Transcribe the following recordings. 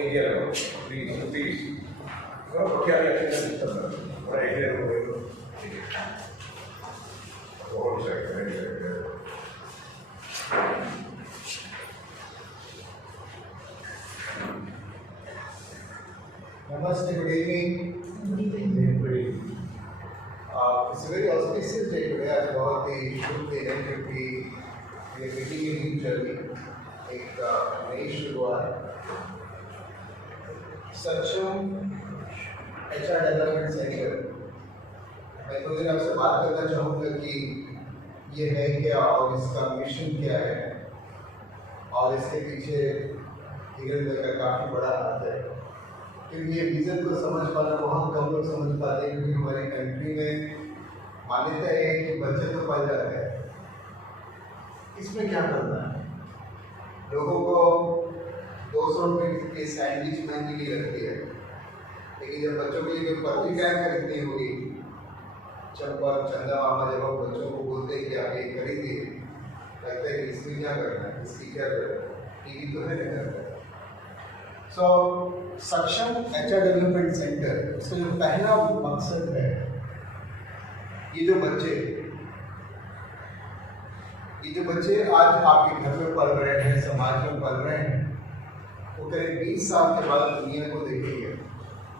idea level, please. What are the system? What idea level? Hold a second. Namaste, good evening. Good evening. It's a very auspicious day today. आज बहुत ही शुभ दिन है क्योंकि ये meeting की नींव चली एक नई शुरुआत सक्षम HR डेवलपमेंट सेंटर। मैं कुछ दिन आपसे बात करना चाहूँगा कि ये है क्या और इसका मिशन क्या है और इसके पीछे धीरेन्द्र का काफ़ी बड़ा हाथ है, क्योंकि ये विजन को समझ पाना बहुत कम लोग समझ पाते हैं। क्योंकि हमारी कंट्री में मान्यता है कि बच्चे तो पल जाते हैं, इसमें क्या करना है। लोगों को 200 रुपये की सैंडविच महंगी नहीं लगती है, लेकिन जब बच्चों के लिए कोई पत्रिकाएँ खरीदनी होगी, चंपा चंदा मामा जब आप बच्चों को बोलते हैं कि आप ये खरीदिए, लगता है कि इसमें क्या करना है, इसकी क्या करना है, टीवी तो है नहीं करता है। सक्षम HR डेवलपमेंट सेंटर, इसका जो पहला मकसद है, ये जो बच्चे आज आपके घर में पल रहे हैं, समाज में पल रहे हैं, वो करीब 20 साल के बाद दुनिया को देखेंगे।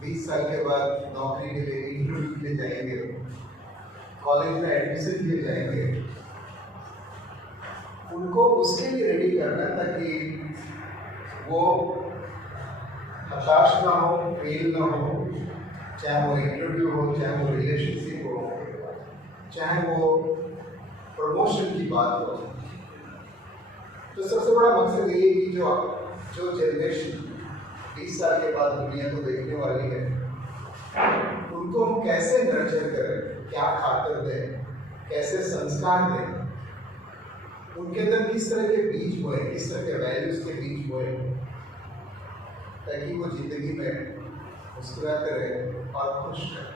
20 साल के बाद नौकरी के लिए इंटरव्यू के लिए जाएंगे, कॉलेज में एडमिशन के लिए जाएंगे। उनको उसके लिए रेडी करना है ताकि वो हताश ना हो, फेल ना हो, चाहे वो इंटरव्यू हो, चाहे वो रिलेशनशिप हो, चाहे वो प्रमोशन की बात हो। तो सबसे बड़ा मकसद ये है कि जो जनरेशन 20 साल के बाद दुनिया को देखने वाली है, उनको हम कैसे नर्चर करें, क्या खातर दें, कैसे संस्कार दें, उनके अंदर किस तरह के बीज बोए, किस तरह के वैल्यूज के बीज बोए, ताकि वो जिंदगी में मुस्कुराते रहे और खुश रहे।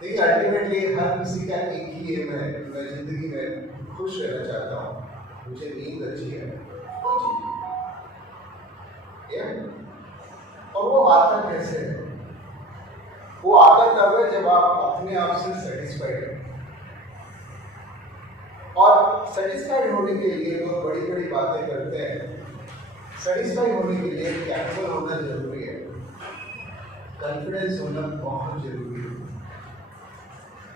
देखिए अल्टीमेटली हर किसी का एक ही एम है, मैं जिंदगी में खुश रहना चाहता हूँ, मुझे नींद अच्छी है, और वो आता कैसे है? वो आता तब है जब आप अपने आप से सेटिस्फाइड हैं। और सेटिस्फाइड होने के लिए लोग बड़ी बड़ी बातें करते हैं। सेटिस्फाई होने के लिए कैपेबल होना जरूरी है, कॉन्फिडेंस होना बहुत जरूरी है।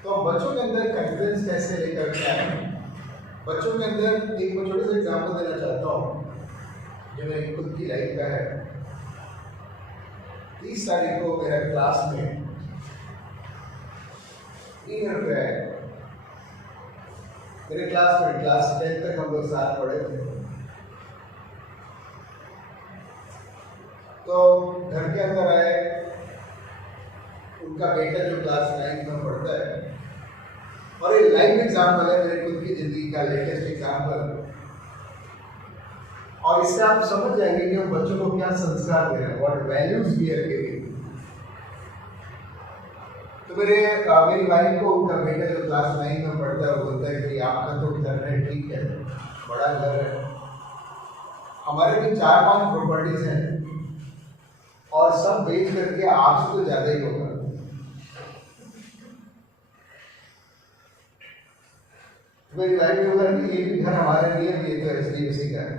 तो बच्चों के अंदर कॉन्फिडेंस कैसे लेकर के आए? बच्चों के अंदर एक छोटे से एग्जाम्पल देना चाहता हूँ जो मेरी खुद की लाइफ का है। 30 तारीख को मेरा क्लास में मेरे क्लास 10 तक हम लोग साथ पढ़े थे। तो घर के अंदर आए, उनका बेटा जो क्लास 9 में पढ़ता है, और ये लाइव एग्जाम्पल है मेरे खुद की जिंदगी का लेटेस्ट एग्जाम्पल। और इससे आप समझ जाएंगे कि हम बच्चों को क्या संस्कार दे रहे हैं, what values we are giving. तो मेरी वाइफ को उनका बेटा जो क्लास 9 में पढ़ता है, वो बोलता है कि आपका तो घर है, ठीक है, बड़ा घर है, हमारे भी 4-5 प्रॉपर्टीज हैं और सब बेच करके आपसे तो ज्यादा ही होगा। मेरी लाइफ में होगा कि ये भी घर हमारे लिए, ये तो HDFC का है।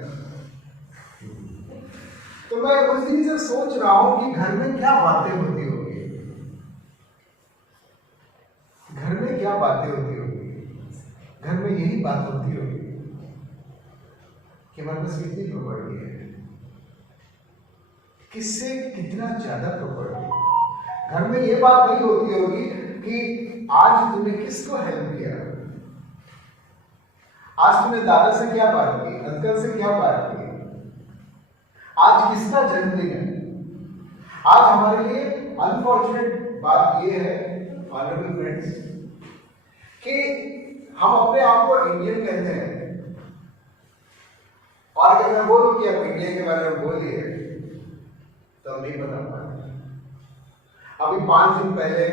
तो मैं उस दिन से सोच रहा हूं कि घर में क्या बातें होती होगी, घर में क्या बातें होती होगी। घर में यही बात होती होगी कि हमारे पास कितनी प्रॉपर्टी है, किससे कितना ज्यादा प्रॉपर्टी। घर में ये बात नहीं होती होगी कि आज तुमने किसको हेल्प किया, आज तुमने दादा से क्या बात की, अंकल से क्या बात की, आज किसका जन्मदिन है। आज हमारे लिए अनफॉर्चुनेट बात यह है ऑनरेबल फ्रेंड्स कि हम अपने आप को इंडियन कहते हैं, और अगर मैं बोलूं कि आप इंडिया के बारे में बोलिए तो हम नहीं बता पाते। अभी 5 दिन पहले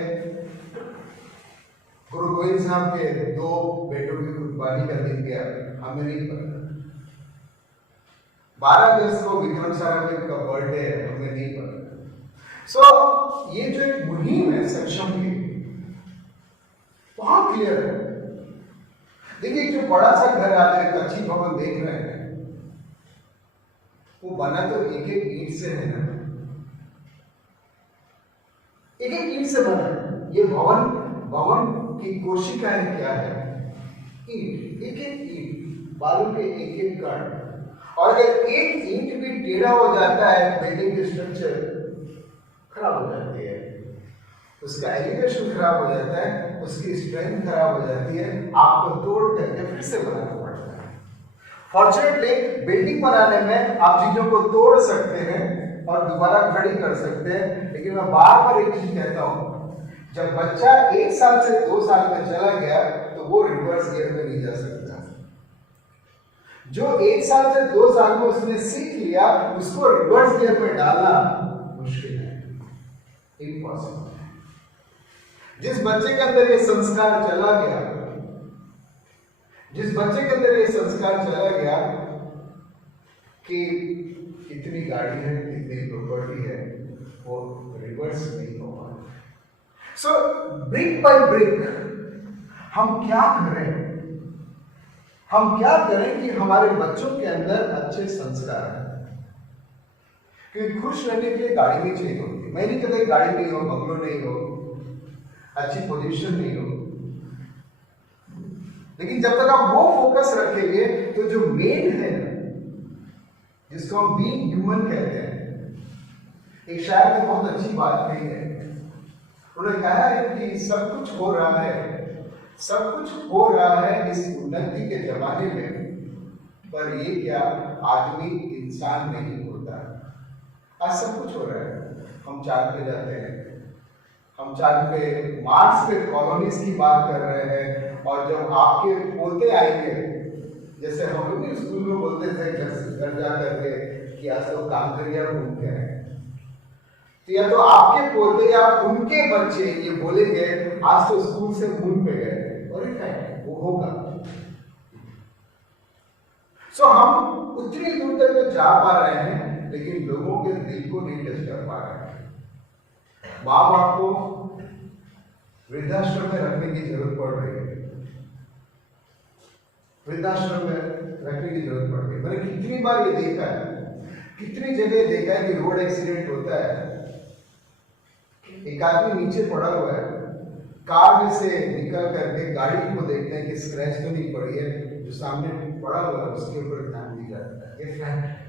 गुरु गोविंद साहब के 2 बेटों की कुर्बानी का दिन गया, हमें नहीं पता। 12 अगस्त को विक्रम साराभाई का बर्थडे है, हमें नहीं पता। सो ये जो एक मुहिम है सक्षम की, बहुत क्लियर है। देखिए जो बड़ा सा घर आज एक कच्ची भवन देख रहे हैं, वो बना तो एक एक ईंट से है ना, एक एक ईंट से बना। ये भवन की कोशिकाएं क्या है? ईंट, एक एक ईंट, बालू के एक एक कण। और अगर एक ईंट भी टेढ़ा हो जाता है, बिल्डिंग की स्ट्रक्चर खराब हो जाती है, उसका एलिवेशन खराब हो जाता है, उसकी स्ट्रेंथ खराब हो जाती है, आपको तोड़ करके फिर से बनाना पड़ता है। फॉर्चुनेटली बिल्डिंग बनाने में आप चीजों को तोड़ सकते हैं और दोबारा खड़ी कर सकते हैं, लेकिन मैं बार बार एक चीज कहता हूं, जब बच्चा 1 साल से 2 साल में चला गया तो वो रिवर्स गियर में नहीं जा सकता। जो 1 साल से 2 साल में उसने सीख लिया, उसको रिवर्स गियर में डालना मुश्किल है, इम्पॉसिबल है। जिस बच्चे के अंदर ये संस्कार चला गया, जिस बच्चे के अंदर ये संस्कार चला गया कि इतनी गाड़ी है, इतनी प्रॉपर्टी है, वो रिवर्स नहीं हो पा रहा। सो ब्रिक बाय ब्रिक हम क्या करें? हम क्या करें कि हमारे बच्चों के अंदर अच्छे संस्कार हैं? क्योंकि खुश रहने के लिए गाड़ी नहीं चाहिए होती। मैं नहीं कहता गाड़ी नहीं हो, बंगलो नहीं हो, अच्छी पोजीशन नहीं हो, लेकिन जब तक आप वो फोकस रखेंगे तो जो मेन है, जिसको हम बीइंग ह्यूमन कहते हैं, एक शायर ने बहुत अच्छी बात कही है। उन्होंने कहा है कि सब कुछ हो रहा है, सब कुछ हो रहा है इस उन्नति के जमाने में, पर ये क्या आदमी इंसान नहीं होता। आज सब कुछ हो रहा है, हम चांद पे जाते हैं, हम चांद पे, मार्स पे कॉलोनीज की बात कर रहे हैं, और जब आपके पोते आएंगे, जैसे हम लोग स्कूल में बोलते थे घर जा करके कि आज तो काम करिए घूम के आए, तो या तो आपके पोते या उनके बच्चे ये बोलेंगे आज तो स्कूल से मून पे गए, और इनफैक्ट वो होगा। सो हम उतनी दूर तक तो जा पा रहे हैं, लेकिन लोगों के दिल को नहीं टच कर पा रहे हैं। माँ बाप को वृद्धाश्रम में रखने की जरूरत पड़ रही है, वृद्धाश्रम में रखने की जरूरत पड़ रही है। मैंने कितनी बार ये देखा है, कितनी जगह देखा है कि रोड एक्सीडेंट होता है, एक आदमी नीचे पड़ा हुआ है, कार में से निकल करके गाड़ी को देखते हैं कि स्क्रैच तो नहीं पड़ी है, जो सामने पड़ा हुआ है उसके ऊपर ध्यान नहीं जाता है। ये फैक्ट है।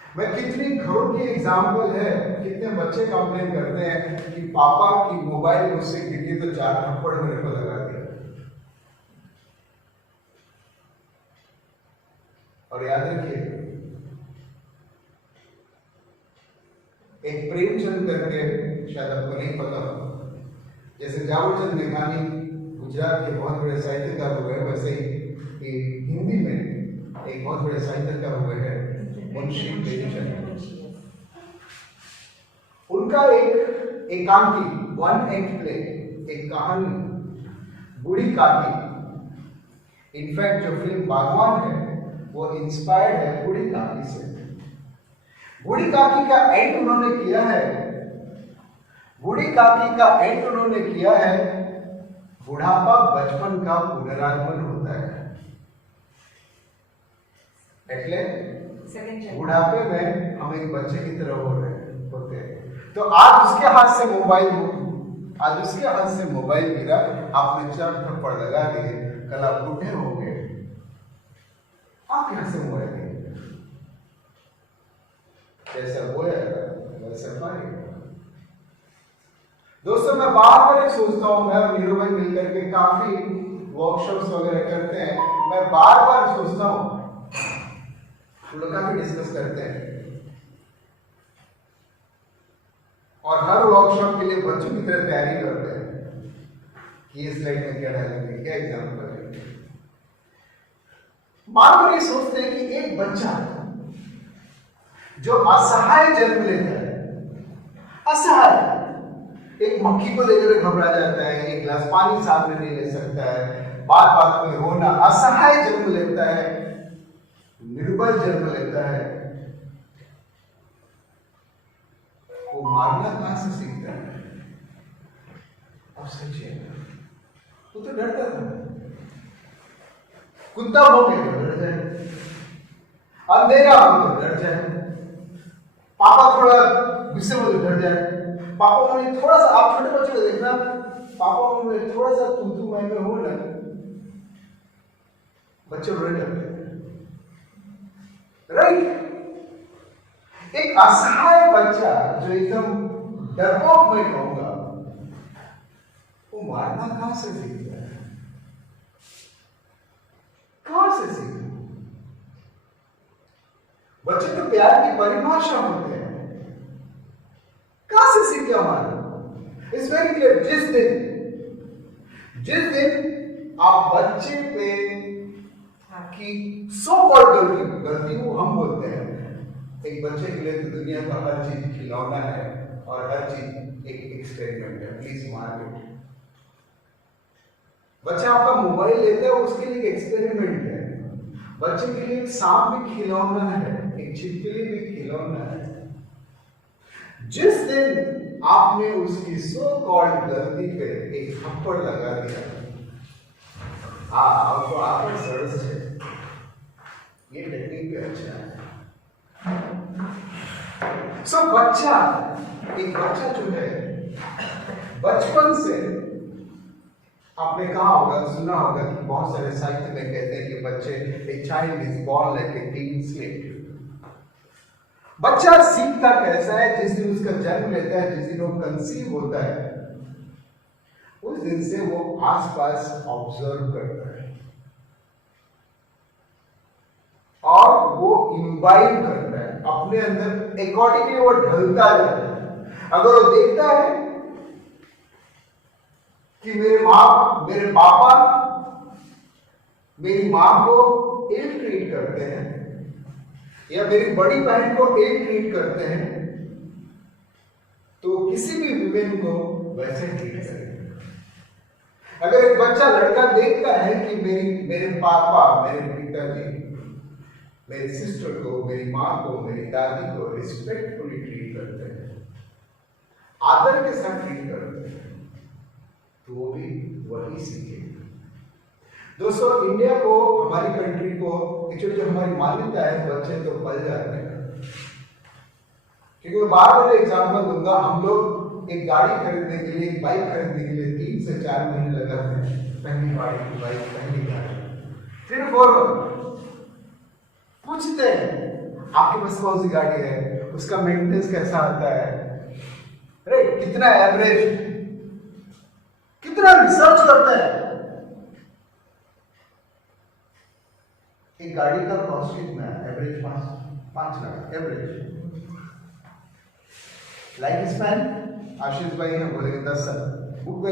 मैं कितनी घरों की एग्जाम्पल है, कितने बच्चे कंप्लेन करते हैं कि पापा की मोबाइल मुझसे गिरी तो 4 थप्पड़ मेरे को लगा दिया। और याद रखिए, एक प्रेमचंद करके, शायद आपको नहीं पता हो, जैसे जावरचंद मेघानी गुजरात के बहुत बड़े साहित्यकार हुए, वैसे ही हिंदी में एक बहुत बड़े साहित्यकार हुए हैं मुंशी प्रेमचंद। उनका एक एकांकी, 1 एक्ट प्ले, एक कहानी बूढ़ी काकी, इनफैक्ट जो फिल्म बागवान है वो इंस्पायर्ड है बूढ़ी काकी से। बूढ़ी काकी का एंड उन्होंने किया है, बूढ़ी काकी का एंड उन्होंने किया है, बुढ़ापा बचपन का पुनरागमन होता है। એટલે बुढ़ापे में हम एक बच्चे की तरह होते हैं। तो आज उसके हाथ से मोबाइल आज उसके हाथ से मोबाइल गिरा, आपने 4 थप्पड़ लगा दिए, कल आप बूढ़े हो गए, आप यहाँ से मोबाइल देंगे, जैसा बोया वैसा पाएगा। दोस्तों मैं बार बार सोचता हूँ, मैं और नीरू भाई मिलकर के काफी वर्कशॉप्स वगैरह करते हैं, मैं बार बार सोचता हूँ, हम लोग काफी डिस्कस करते हैं, और हर वर्कशॉप के लिए बच्चों की तरह तैयारी करते हैं कि इस स्लाइड में क्या डालेंगे, क्या एग्जाम्पल है। बार बार ये सोचते हैं कि एक बच्चा जो असहाय जन्म लेता है, असहाय, एक मक्खी को लेकर घबरा जाता है, एक गिलास पानी सामने नहीं ले सकता है, बात बात में रोना, असहाय जन्म लेता है, निर्बल जन्म लेता है, वो मारना कहां से सीखता है? अब सोचिए, वो तो डरता था। कुत्ता भौंके तो डर जाए, अंधेरा हो तो डर जाए, पापा थोड़ा गुस्से में तो डर जाए, पापा में थोड़ा सा, आप छोटे बच्चे को देखना, पापा में थोड़ा सा तू मैं हो ना, बच्चे रोने लगते हैं, राइट? एक असहाय बच्चा जो एकदम डरपोक मैं कहूंगा, वो मारना कहां से सीखता है? कहां से सीखता? बच्चे तो प्यार की परिभाषा होते हैं, कहां से सीख गया मारना? It's very clear. जिस दिन आप बच्चे पे की सो कॉल्ड गलती को हम बोलते हैं, एक बच्चे के लिए तो दुनिया का हर चीज खिलौना है और हर चीज एक एक्सपेरिमेंट है, प्लीज मार्क इट। बच्चा आपका मोबाइल लेता है, उसके लिए एक एक्सपेरिमेंट है। बच्चे के लिए एक सांप भी खिलौना है, एक छिपकली भी खिलौना है। जिस दिन आपने उसकी सो कॉल्ड गलती पे एक थप्पड़ लगा दिया, आपको आपका सर्च है, ये टेक्निक भी अच्छा है। सो बच्चा, एक बच्चा जो है बचपन से, आपने कहा होगा, सुना होगा कि बहुत सारे साहित्य में कहते हैं कि बच्चे, एक child is born like a clean slate. बच्चा सीखता कैसा है? जिस दिन उसका जन्म लेता है, जिस दिन वो कंसीव होता है, उस दिन से वो आसपास ऑब्जर्व करता है और वो इम्बाइब करता है अपने अंदर, अकॉर्डिंगली वो ढलता जाता है। अगर वो देखता है कि मेरे पापा मेरी मां को इल ट्रीट करते हैं या मेरी बड़ी बहन को इल ट्रीट करते हैं, तो किसी भी विमेन को वैसे ट्रीट करेगा। अगर एक बच्चा लड़का देखता है कि मेरे पापा, मेरे पिताजी मेरी सिस्टर को, मेरी मां को, मेरी दादी को रिस्पेक्टफुली ट्रीट करते हैं, आदर के साथ ट्रीट करते हैं, तो वो भी वही सीखेगा। दोस्तों, इंडिया को, हमारी कंट्री को, एक्चुअली जो हमारी मान्यता है, बच्चे तो पल जाते हैं। क्योंकि मैं बार बार एग्जाम्पल दूंगा, हम लोग एक गाड़ी खरीदने के लिए, एक बाइक खरीदने के लिए 3 से 4 महीने लगाते हैं। पहली बाइक, पहली गाड़ी, फिर वो पूछते हैं आपके पास कौन सी गाड़ी है, उसका मेंटेनेंस कैसा आता है, राइट? कितना एवरेज, कितना रिसर्च करता है। एक गाड़ी का कॉस्ट कितना है? Average 5 lakh average. Life span, Ashish भाई है बोलेंगे 10 साल।